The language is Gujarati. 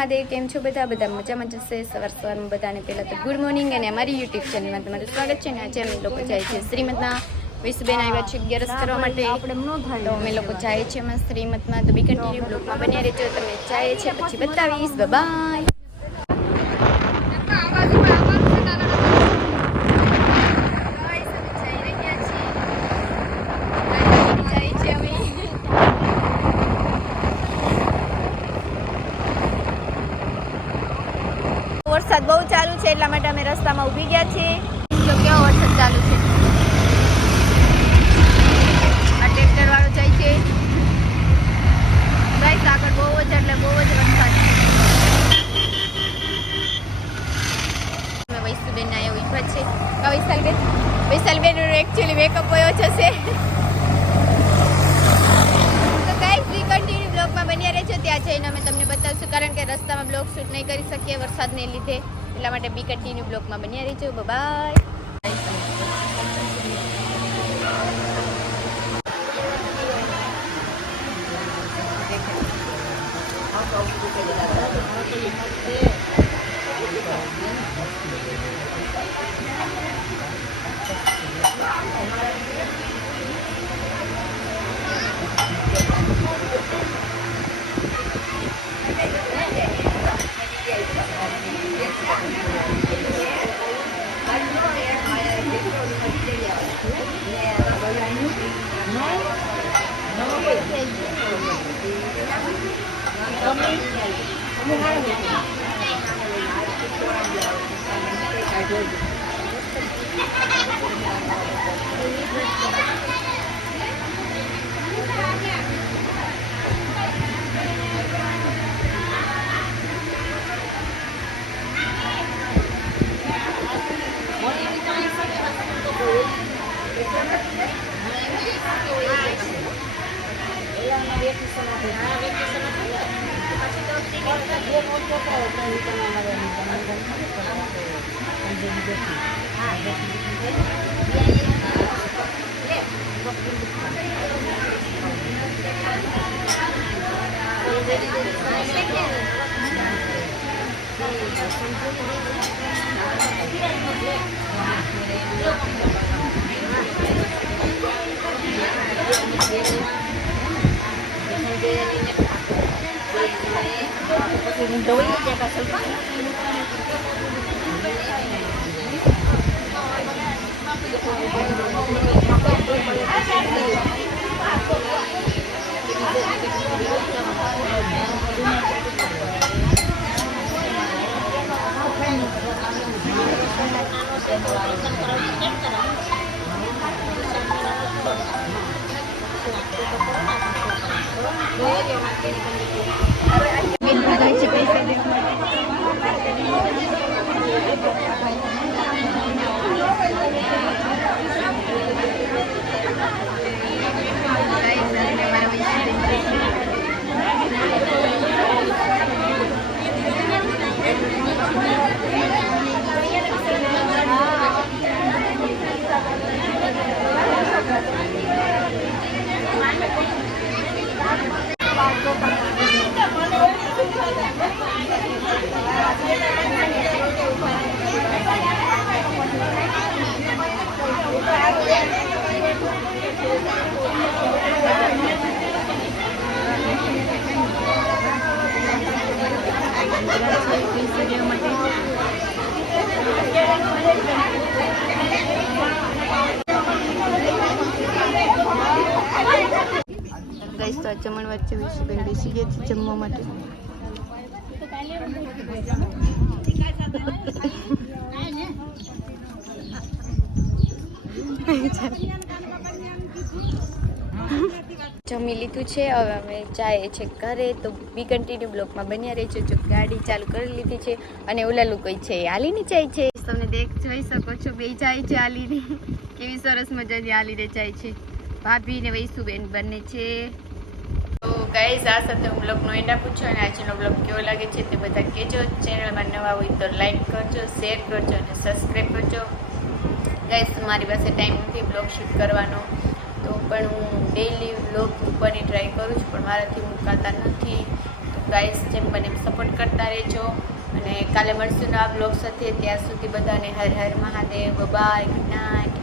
મહાદેવ. કેમ છો બધા મજામાં જશે. સવારમાં બધાને પહેલાં તો ગુડ મોર્નિંગ અને અમારી યુટ્યુબ ચેનલમાં તમારું સ્વાગત છે. અને આજે અમે લોકો જાય છે શ્રીમદના. વિશુબેન આવ્યા છે અગિયારસ કરવા માટે, તો અમે લોકો જાય છે એમાં શ્રીમદમાં. તો બી કન્ટિન્યુ બ્લોગમાં બન્યા રહેજો. તમે જાય છે પછી બતાવીશ. બાય. વરસાદ બહુ ચાલુ છે એટલા માટે અમે રસ્તામાં ઊભી ગયા છીએ. જો કેવો વરસાદ ચાલુ છે. આ ટ્રેક્ટર વાળો જાય છે. ગાઈસ આગળ બહુ જ એટલે બહુ જ વરસાદ છે. અમે વૈશુબેન ના ઊભા છે. વૈશાલબેન એકચ્યુઅલી મેકઅપ હોયો જશે. તો ગાઈસ બી કન્ટિન્યુ બ્લોગમાં બન્યા રહેજો. ત્યાં જઈને અમે તમને બતાવશું, કારણ કે રસ્તામાં બ્લોગ શૂટ નહીં કરી શકીએ વરસાદને લીધે. એટલા માટે બી કન્ટિન્યુ બ્લોગમાં બન્યા રહેજો. બાય. ગાઈસ તો જમણ વચ્ચે વિશુબેન બેસી ગયા છે જમવા માટે. જમી લીધું છે, હવે અમે જાય છે ઘરે. તો બી કન્ટિન્યુ બ્લોગમાં બન્યા રહેજો. જો ગાડી ચાલુ કરી લીધી છે અને ઓલા લોકો છે હાલીને જાય છે. તમને જોઈ શકો છો, બે જાય છે હાલીને. કેવી સરસ મજાની હાલીને જાય છે. ભાભી ને વૈશુબેન બંને છે. તો ગાઈઝ આ સાથે હું બ્લોગનો એન્ડ આપું છું. અને આજનો બ્લોગ કેવો લાગે છે તે બધા કહેજો. ચેનલમાં નવા હોય તો લાઈક કરજો, શેર કરજો અને સબસ્ક્રાઈબ કરજો. ગાઈઝ મારી પાસે ટાઈમ નથી બ્લોગ શૂટ કરવાનો, તો પણ હું ડેઈલી બ્લોગ મૂકવાની ટ્રાય કરું છું, પણ મારાથી મુકાતા નથી. તો ગાઈસ જેમ બને એમ સપોર્ટ કરતા રહેજો અને કાલે મળશું નવા બ્લોગ સાથે. ત્યાં સુધી બધાને Har Har Mahadev, by, good night.